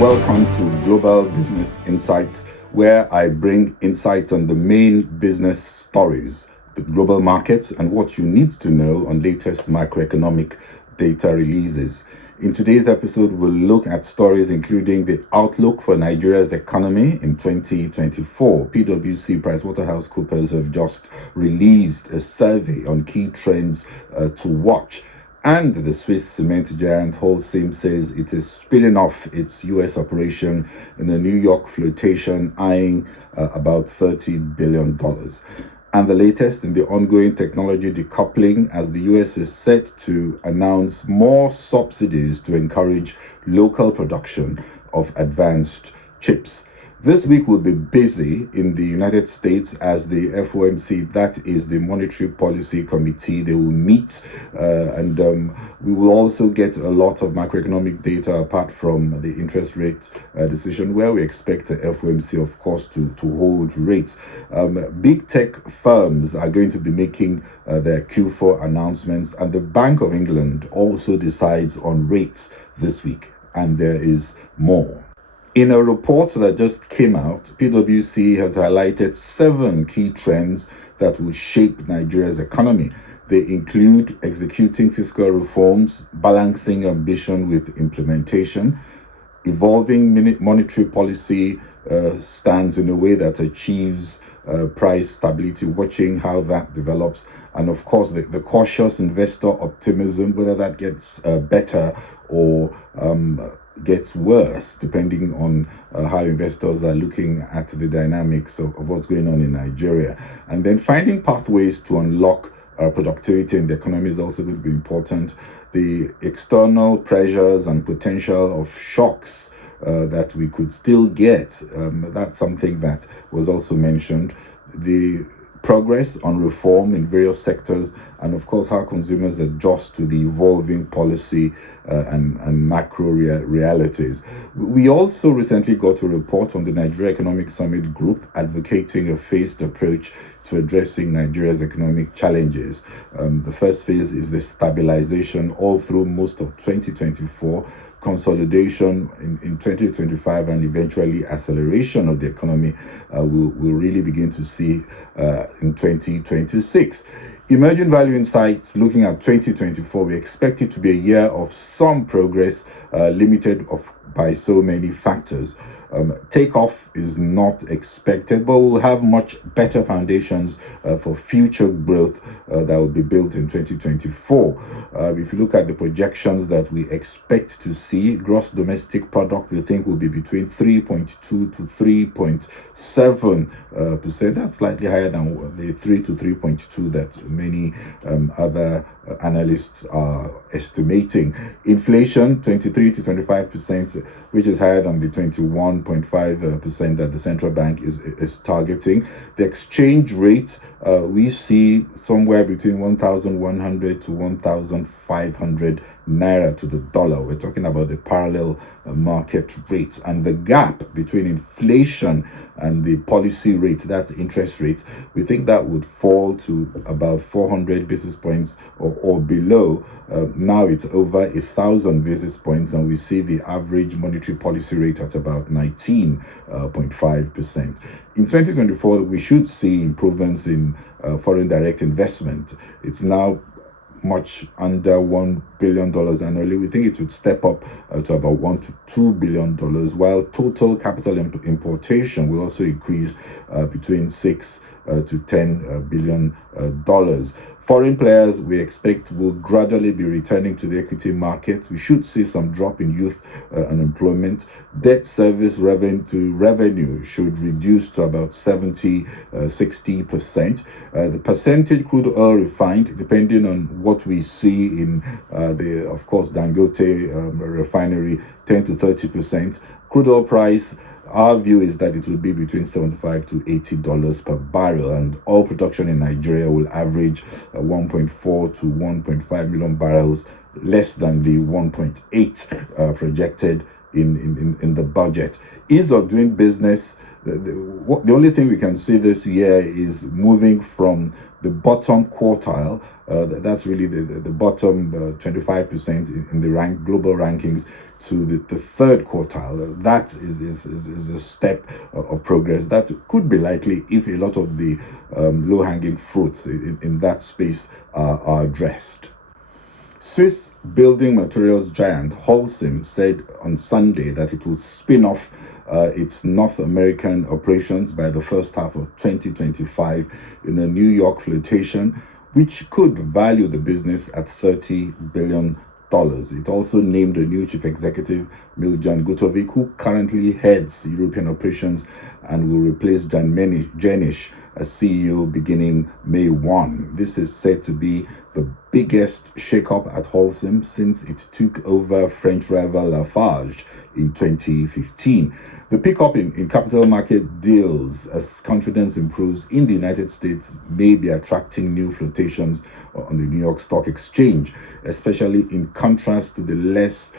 Welcome to Global Business Insights, where I bring insights on the main business stories, the global markets, and what you need to know on latest macroeconomic data releases. In today's episode, we'll look at stories including the outlook for Nigeria's economy in 2024. PwC PricewaterhouseCoopers have just released a survey on key trends to watch. And the Swiss cement giant Holcim says it is spinning off its US operation in a New York flotation, eyeing about $30 billion. And the latest in the ongoing technology decoupling, as the US is set to announce more subsidies to encourage local production of advanced chips. This week will be busy in the United States as the FOMC, that is the Monetary Policy Committee, they will meet and we will also get a lot of macroeconomic data apart from the interest rate decision, where we expect the FOMC, of course, to hold rates. Big tech firms are going to be making their Q4 announcements, and the Bank of England also decides on rates this week, and there is more. In a report that just came out, PwC has highlighted 7 key trends that will shape Nigeria's economy. They include executing fiscal reforms, balancing ambition with implementation, evolving monetary policy stands in a way that achieves price stability, watching how that develops, and of course the cautious investor optimism, whether that gets better or gets worse, depending on how investors are looking at the dynamics of what's going on in Nigeria. And then finding pathways to unlock productivity in the economy is also going to be important. The external pressures and potential of shocks that we could still get, that's something that was also mentioned. The progress on reform in various sectors, and of course how consumers adjust to the evolving policy and macro realities. We also recently got a report on the Nigeria Economic Summit Group advocating a phased approach to addressing Nigeria's economic challenges. The first phase is the stabilization all through most of 2024, consolidation in 2025, and eventually acceleration of the economy we'll really begin to see in 2026. Emerging Value Insights, looking at 2024, we expect it to be a year of some progress, limited by so many factors. Takeoff is not expected, but we'll have much better foundations for future growth that will be built in 2024. If you look at the projections that we expect to see, gross domestic product we think will be between 3.2 to 3.7%. That's slightly higher than the 3 to 3.2 that many other analysts are estimating. Inflation 23 to 25%, which is higher than the 21.5% that the central bank is targeting. The exchange rate we see somewhere between 1,100 to 1,500 naira to the dollar. We're talking about the parallel market rate, and the gap between inflation and the policy rate, that's interest rates, we think that would fall to about 400 basis points or below. Now it's over 1,000 basis points, and we see the average monetary policy rate at about 19.5%. In 2024, we should see improvements in foreign direct investment. It's now much under $1 billion annually. We think it would step up to about $1 to $2 billion, while total capital importation will also increase between $6 to $10 billion. Foreign players, we expect, will gradually be returning to the equity market. We should see some drop in youth unemployment. Debt service revenue should reduce to about 60%. The percentage crude oil refined, depending on what we see in of course, Dangote refinery, 10 to 30%. Crude oil price, our view is that it will be between $75 to $80 per barrel, and oil production in Nigeria will average 1.4 to 1.5 million barrels, less than the 1.8 projected in the budget. Ease of doing business. The only thing we can see this year is moving from the bottom quartile, that's really the bottom 25% in the global rankings, to the third quartile. That is a step of progress that could be likely if a lot of the low-hanging fruits in that space are addressed. Swiss building materials giant Holcim said on Sunday that it will spin off its North American operations by the first half of 2025 in a New York flotation, which could value the business at $30 billion. It also named a new chief executive, Miljan Gutovic, who currently heads European operations and will replace Jan Jenisch as CEO beginning May 1. This is said to be the biggest shakeup at Holcim since it took over French rival Lafarge in 2015. The pickup in capital market deals as confidence improves in the United States may be attracting new flotations on the New York Stock Exchange, especially in contrast to the less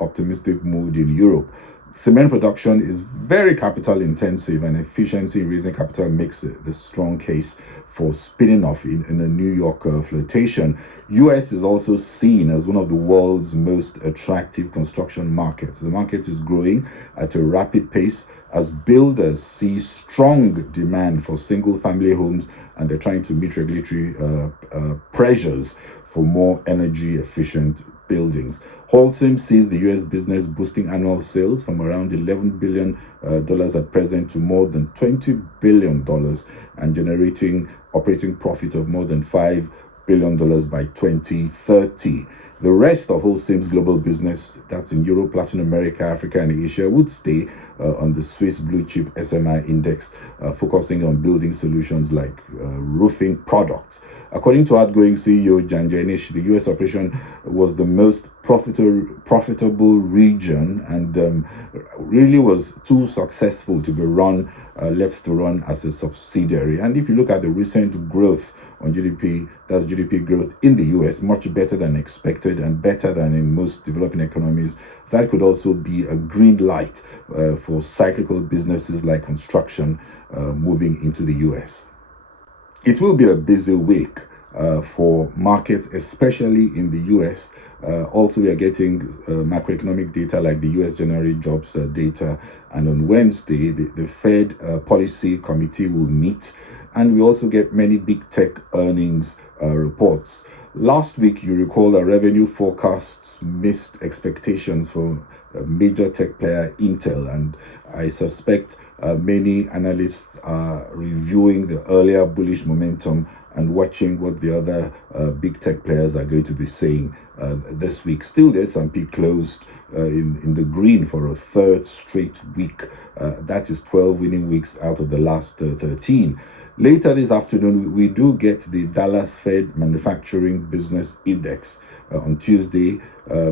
optimistic mood in Europe. Cement production is very capital intensive, and efficiency in raising capital makes the strong case for spinning off in a New York flotation. US is also seen as one of the world's most attractive construction markets. The market is growing at a rapid pace as builders see strong demand for single family homes, and they're trying to meet regulatory pressures for more energy efficient buildings. Holcim sees the US business boosting annual sales from around $11 billion at present to more than $20 billion and generating operating profit of more than $5 billion by 2030. The rest of Holcim's global business, that's in Europe, Latin America, Africa, and Asia, would stay on the Swiss blue chip SMI index, focusing on building solutions like roofing products. According to outgoing CEO Jan Jenisch, the US operation was the most profitable region and really was too successful to be left to run as a subsidiary. And if you look at the recent growth on GDP, that's GDP growth in the US, much better than expected and better than in most developing economies. That could also be a green light for cyclical businesses like construction moving into the US. It will be a busy week for markets, especially in the US. Also, we are getting macroeconomic data like the US January jobs data. And on Wednesday, the Fed Policy Committee will meet. And we also get many big tech earnings reports. Last week, you recall that revenue forecasts missed expectations for a major tech player, Intel. And I suspect many analysts are reviewing the earlier bullish momentum and watching what the other big tech players are going to be saying this week. Still, the S&P closed in the green for a third straight week. That is 12 winning weeks out of the last 13. Later this afternoon, we do get the Dallas Fed Manufacturing Business Index. On Tuesday,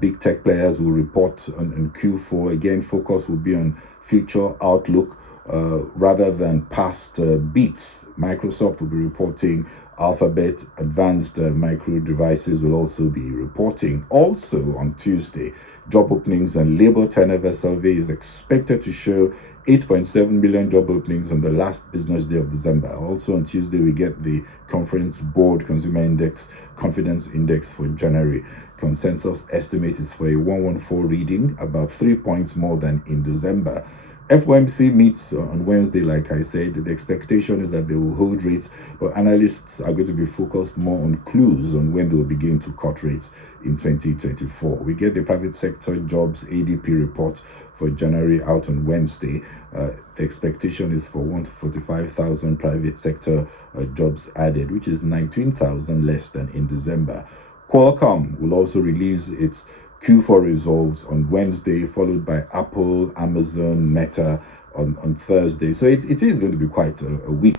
big tech players will report on Q4. Again, focus will be on future outlook rather than past beats. Microsoft will be reporting. Alphabet, Advanced Micro Devices will also be reporting. Also on Tuesday, job openings and labor turnover survey is expected to show 8.7 million job openings on the last business day of December. Also on Tuesday, we get the Conference Board Consumer Index, Confidence Index for January. Consensus estimate is for a 114 reading, about 3 points more than in December. FOMC meets on Wednesday, like I said. The expectation is that they will hold rates, but analysts are going to be focused more on clues on when they will begin to cut rates in 2024. We get the private sector jobs ADP report for January out on Wednesday. The expectation is for 145,000 private sector jobs added, which is 19,000 less than in December. Qualcomm will also release its Q4 results on Wednesday, followed by Apple, Amazon, Meta on Thursday. So it is going to be quite a week.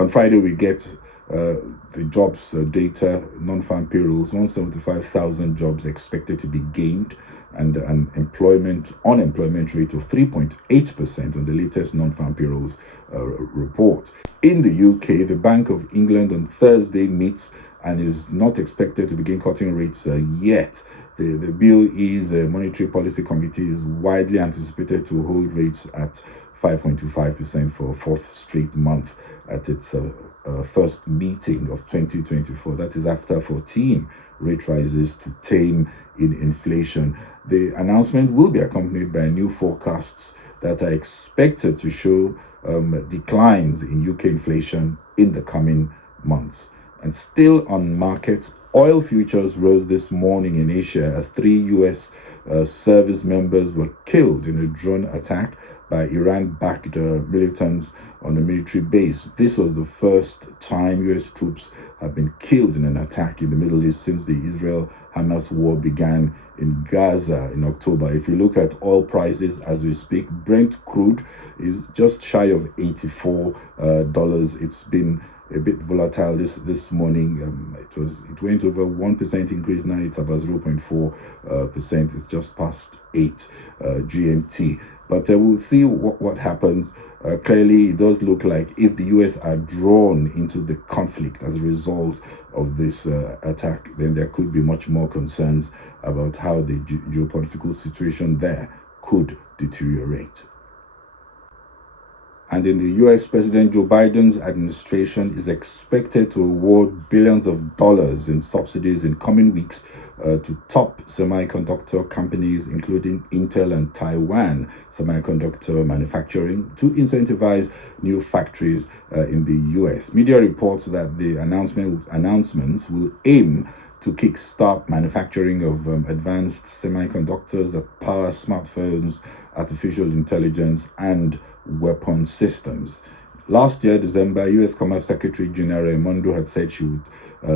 On Friday, we get the jobs data, non-farm payrolls, 175,000 jobs expected to be gained, and an unemployment rate of 3.8% on the latest non-farm payrolls report. In the UK, the Bank of England on Thursday meets and is not expected to begin cutting rates yet. The BOE's Monetary Policy Committee is widely anticipated to hold rates at 5.25% for a fourth straight month at its first meeting of 2024. That is after 14 rate rises to tame in inflation. The announcement will be accompanied by new forecasts that are expected to show declines in UK inflation in the coming months. And still on markets, oil futures rose this morning in Asia as 3 US service members were killed in a drone attack by Iran-backed militants on a military base. This was the first time US troops have been killed in an attack in the Middle East since the Israel-Hamas war began in Gaza in October. If you look at oil prices as we speak, Brent crude is just shy of $84. It's been a bit volatile this morning. It went over 1% increase. Now it's about 0.4%. It's just past 8 GMT. But we'll see what happens. Clearly, it does look like if the US are drawn into the conflict as a result of this attack, then there could be much more concerns about how the geopolitical situation there could deteriorate. And in the US, President Joe Biden's administration is expected to award billions of dollars in subsidies in coming weeks to top semiconductor companies, including Intel and Taiwan semiconductor manufacturing, to incentivize new factories in the US. Media reports that the announcements will aim to kickstart manufacturing of advanced semiconductors that power smartphones, artificial intelligence, and weapon systems. Last year, December, U.S. Commerce Secretary Gina Raimondo had said she would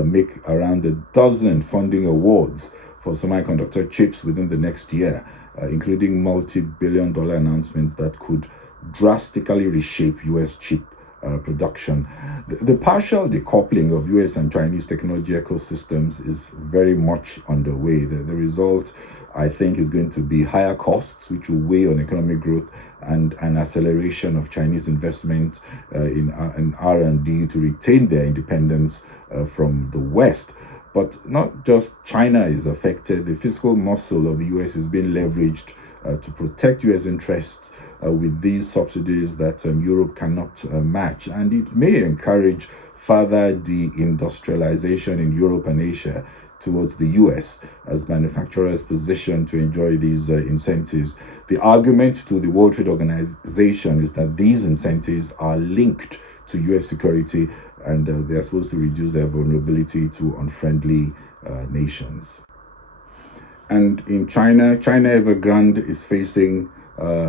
make around a dozen funding awards for semiconductor chips within the next year, including multi-billion-dollar announcements that could drastically reshape U.S. chip production. The partial decoupling of US and Chinese technology ecosystems is very much underway. The result, I think, is going to be higher costs, which will weigh on economic growth, and an acceleration of Chinese investment in R&D to retain their independence from the West. But not just China is affected. The fiscal muscle of the US is being leveraged to protect US interests with these subsidies that Europe cannot match. And it may encourage further deindustrialization in Europe and Asia towards the US as manufacturers position to enjoy these incentives. The argument to the World Trade Organization is that these incentives are linked to US security, and they're supposed to reduce their vulnerability to unfriendly nations. And in China Evergrande is facing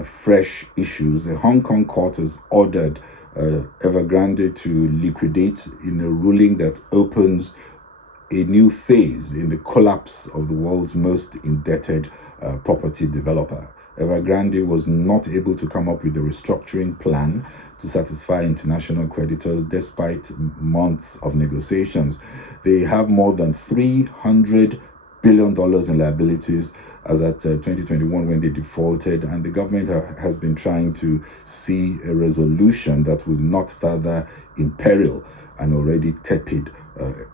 fresh issues. The Hong Kong court has ordered Evergrande to liquidate in a ruling that opens a new phase in the collapse of the world's most indebted property developer. Evergrande was not able to come up with a restructuring plan to satisfy international creditors despite months of negotiations. They have more than $300 billion in liabilities as at 2021 when they defaulted, and the government has been trying to see a resolution that will not further imperil an already tepid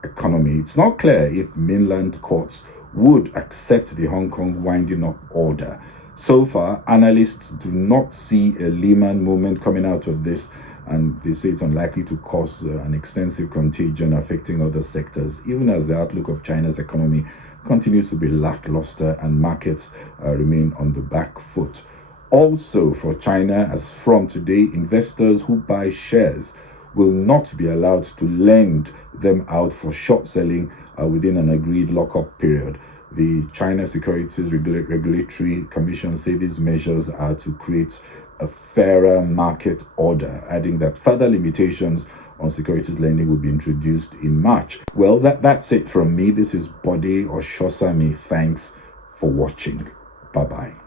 economy. It's not clear if mainland courts would accept the Hong Kong winding up order. So far, analysts do not see a Lehman moment coming out of this, and they say it's unlikely to cause an extensive contagion affecting other sectors, even as the outlook of China's economy continues to be lackluster and markets remain on the back foot. Also for China, as from today, investors who buy shares will not be allowed to lend them out for short selling within an agreed lockup period. The China Securities Regulatory Commission say these measures are to create a fairer market order, adding that further limitations on securities lending will be introduced in March. Well, that's it from me. This is Bode Oshosami. Thanks for watching. Bye-bye.